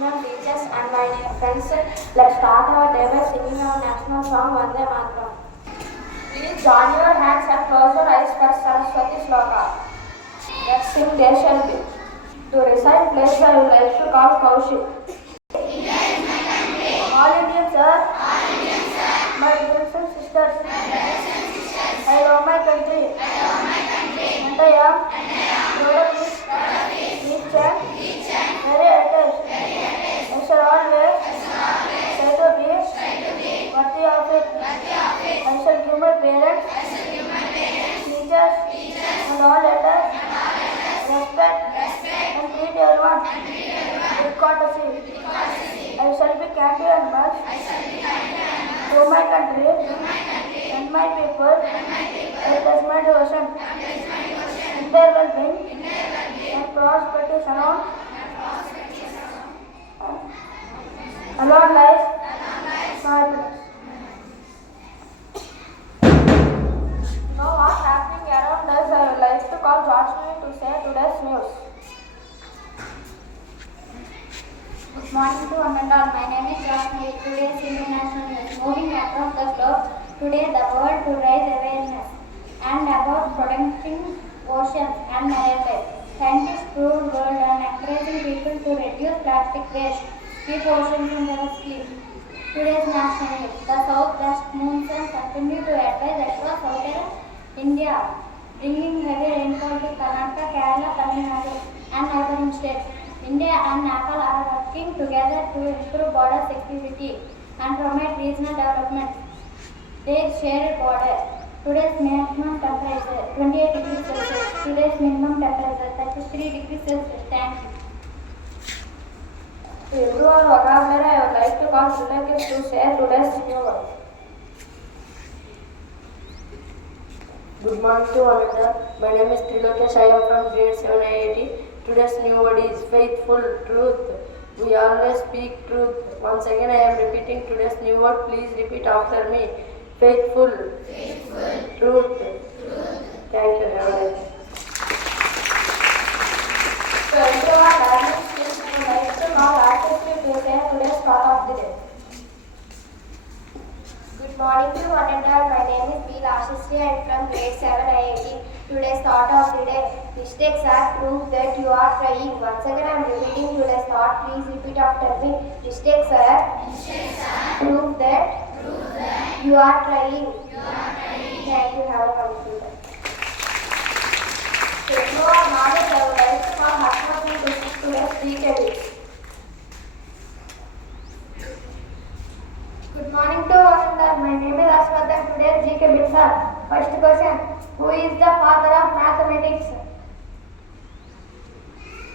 teachers and my friends, let's start our day by singing our national song Vande Mataram. Please join your hands and close your eyes for Saraswati Shloka. Let's sing There Shall Be. To recite place I would like to call Kaushik. All Indians, sir. My brothers and sisters. I love my country. And I am proud of it. Each and very attached. I shall always try to be worthy of it. I shall give my parents, teachers, and all elders respect and treat everyone with courtesy. I shall be kind and much to my country and my people. It is my devotion. In their well-being and prosperity surround. Alone lies my bliss. Know what's happening around us? I would like to call Joshua to say today's news. Good morning to one and all. My name is Joshua. Today's international news. Moving across the globe, today the world to raise awareness and about protecting oceans and marine life. Scientists prove world and encouraging people to reduce plastic waste, keep oceans in their clean. Today's national news. The southwest monsoon continue to advise across southern India, bringing heavy rainfall to Karnataka, Kerala, Tamil Nadu, and neighboring states. India and Nepal are working together to improve border security and promote regional development. They share a border. Today's maximum temperature 28 degrees Celsius. Today's minimum temperature 33 degrees Celsius. Thank you. To improve our vocabulary, I would like to call Sulekh to share today's new word. Good morning to one and all. My name is Trilokesh. I am from grade 7 IIT. Today's new word is faithful, truth. We always speak truth. Once again, I am repeating today's new word. Please repeat after me. Faithful, truth. Thank you. Have a nice day. To improve our learning skills, I would like to call artistry to say today's thought of the day. Good morning to one and all. My name is B. Lashistri. I am from grade 7 IIT. Today's thought of the day. Mistakes are proof that you are trying. Once again I am repeating today's thought. Please repeat after me. Mistakes are proof that you are trying. Thank you. Have a wonderful day. To improve our knowledge, I would like to call Harshvardhan to speak today's GVS. Good morning to one and all. My name is Harshvardhan. Today's GVS are. First question. Who is the father of mathematics?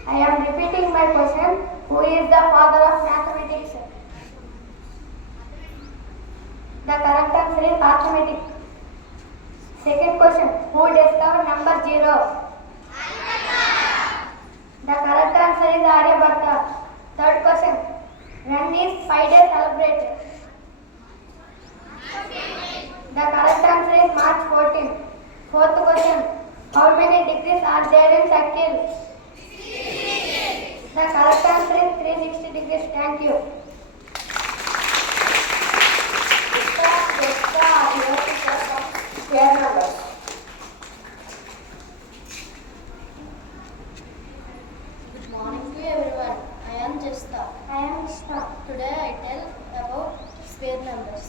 I am repeating my question. Who is the father of mathematics? The correct answer is arithmetic. Second question. Who discovered number 0? The correct answer is Aryabhatta. Third question. When is Pi Day celebrated? The correct answer is March 14. Fourth question. How many degrees are there in circle? The correct answer is 360 degrees. Thank you. Square numbers. Good morning to everyone. I am Jesta. I am Ishta. Today I tell about square numbers.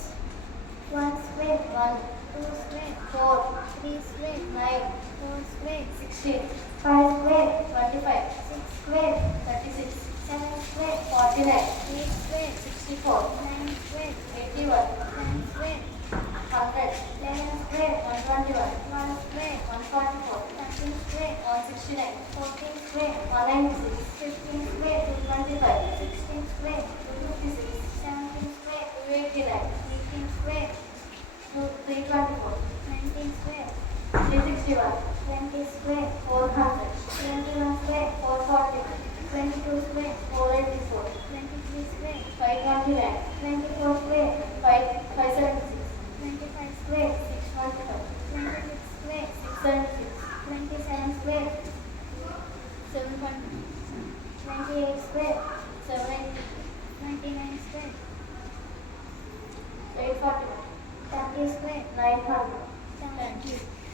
1 square, 1, 2 square, 4, 3 square, 9, 4 square, 16, 5 square, 25, 6 square, 36, 7 square, 49, 8 square, 64, 9 square, 81, 10 square, 100, 11 square, 121, 1 square, 144, 13 square, 169, 14 square, 196, 15 square, 225, 16 square, 256, 17 square, 289, 18 square, 324, 19 square, 361, 20 square, 400, 21 square, 440, 22 square, 484, 23 square, 529, 24 square, 576, 25 square, 625, 26 square, 676, 27 square, 700, 28 square, 780. 29 square. 841. 30 square. 900. Thank you.